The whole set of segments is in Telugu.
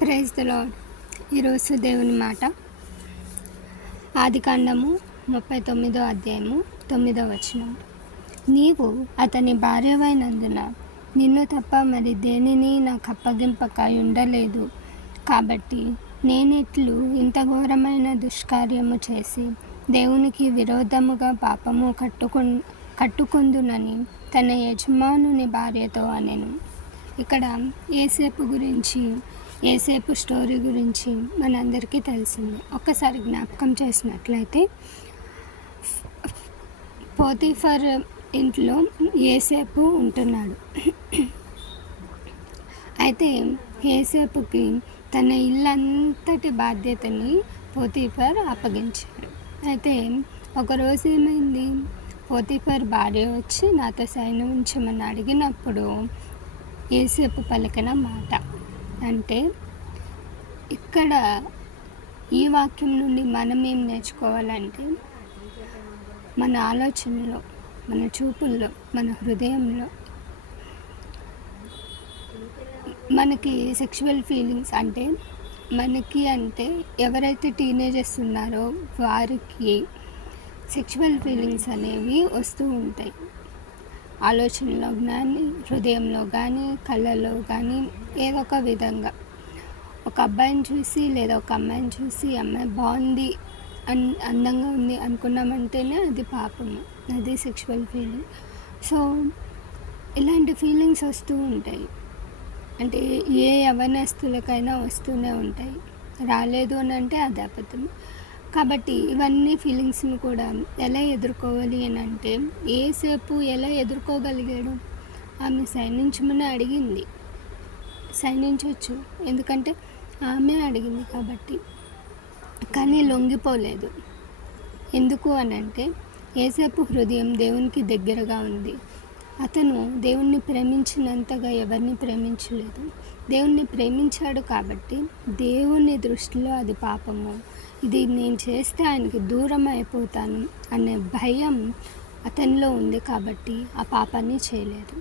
Praise the lord. ఈరోజు దేవుని మాట ఆదికాండము 39వ అధ్యాయము 9వ వచనం. నీవు అతని భార్యవైనందున నిన్ను తప్ప మరి దేనిని నాకు అప్పగింపక ఉండలేదు. కాబట్టి నేనిట్లు ఇంత ఘోరమైన దుష్కార్యము చేసి దేవునికి విరోధముగా పాపము కట్టుకొందునని తన యజమానుని భార్యతో అనెను. ఇక్కడ యోసేపు గురించి, యోసేపు స్టోరీ గురించి మనందరికీ తెలిసింది. ఒక్కసారి జ్ఞాపకం చేసినట్లయితే, పోతీఫర్ ఇంట్లో యోసేపు ఉంటున్నాడు. అయితే యోసేపుకి తన ఇల్లంతటి బాధ్యతని పోతీఫర్ అప్పగించాడు. అయితే ఒకరోజు ఏమైంది, పోతీఫర్ భార్య వచ్చి నాతో సైన్యం ఉంచమని అడిగినప్పుడు యోసేపు పలికిన మాట అంటే, ఇక్కడ ఈ వాక్యం నుండి మనం ఏం నేర్చుకోవాలంటే, మన ఆలోచనలో, మన చూపుల్లో, మన హృదయంలో మనకి సెక్షువల్ ఫీలింగ్స్ అంటే ఎవరైతే టీనేజర్స్ ఉన్నారో వారికి సెక్షువల్ ఫీలింగ్స్ అనేవి వస్తూ ఉంటాయి. ఆలోచనలో కానీ, హృదయంలో కానీ, కళ్ళలో కానీ, ఏదో ఒక విధంగా ఒక అబ్బాయిని చూసి లేదా ఒక అమ్మాయిని చూసి అమ్మాయి బాగుంది, అందంగా ఉంది అనుకున్నామంటేనే అది పాపము, అది సెక్షువల్ ఫీలింగ్. సో ఇలాంటి ఫీలింగ్స్ వస్తూ ఉంటాయి. అంటే ఏ యవ్వనస్తులకైనా వస్తూనే ఉంటాయి. రాలేదు అని అంటే అది అబద్ధం. కాబట్టి ఇవన్నీ ఫీలింగ్స్ని కూడా ఎలా ఎదుర్కోవాలి అని అంటే, యోసేపు ఎలా ఎదుర్కోగలిగాడు? ఆమె సైనించమని అడిగింది, సైనించవచ్చు, ఎందుకంటే ఆమె అడిగింది కాబట్టి. కానీ లొంగిపోలేదు. ఎందుకు అని అంటే, యోసేపు హృదయం దేవునికి దగ్గరగా ఉంది. అతను దేవుణ్ణి ప్రేమించినంతగా ఎవరిని ప్రేమించలేదు. దేవుణ్ణి ప్రేమించాడు కాబట్టి దేవుని దృష్టిలో అది పాపము, ఇది నేను చేస్తే ఆయనకి దూరం అయిపోతాను అనే భయం అతనిలో ఉంది కాబట్టి ఆ పాపాన్ని చేయలేదు.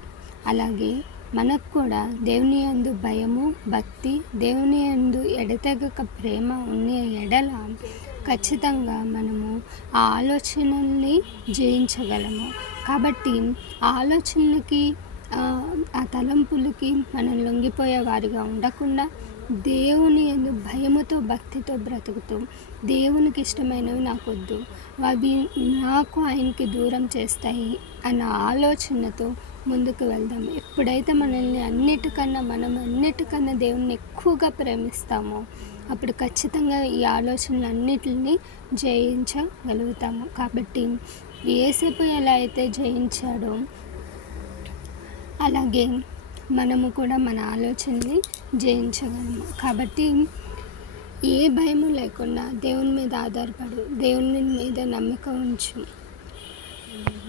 అలాగే మనకు కూడా దేవుని యందు భయము, భక్తి, దేవుని యందు ఎడతెగక ప్రేమ ఉన్న ఎడల ఖచ్చితంగా మనము ఆ ఆలోచనల్ని జయించగలము. కాబట్టి ఆ ఆలోచనలకి, ఆ తలంపులకి మనం లొంగిపోయే వారిగా ఉండకుండా దేవుని యందు భయముతో, భక్తితో బ్రతుకుతూ, దేవునికి ఇష్టమైనవి నాకొద్దు, అవి నాకు ఆయనకి దూరం చేస్తాయి అన్న ఆలోచనతో ముందుకు వెళ్దాం. ఎప్పుడైతే మనం అన్నిటికన్నా దేవుణ్ణి ఎక్కువగా ప్రేమిస్తామో అప్పుడు ఖచ్చితంగా ఈ ఆలోచనలన్నిటిని జయించగలుగుతాము. కాబట్టి యోసేపు ఎలా అయితే జయించాడో అలాగే మనము కూడా మన ఆలోచనని జయించగలము. కాబట్టి ఏ భయము లేకుండా దేవుని మీద ఆధారపడు, దేవుని మీద నమ్మిక ఉంచు.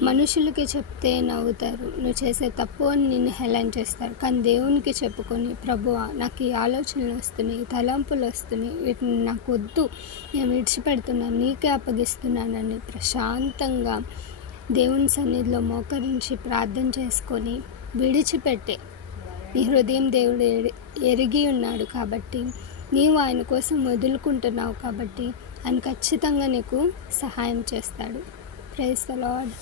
మనుషులకి చెప్తే నవ్వుతారు, నువ్వు చేసే తప్పు అని నిన్ను హేళన చేస్తారు. కానీ దేవునికి చెప్పుకొని, ప్రభువా నాకు ఈ ఆలోచనలు వస్తున్నాయి, తలంపులు వస్తున్నాయి, వీటిని నాకు వద్దు, నేను విడిచిపెడుతున్నాను, నీకే అప్పగిస్తున్నానని ప్రశాంతంగా దేవుని సన్నిధిలో మోకరించి ప్రార్థన చేసుకొని విడిచిపెట్టే. నీ హృదయం దేవుడు ఎరిగి ఉన్నాడు కాబట్టి, నీవు ఆయన కోసం వదులుకుంటున్నావు కాబట్టి ఆయన ఖచ్చితంగా నీకు సహాయం చేస్తాడు. Praise the lord.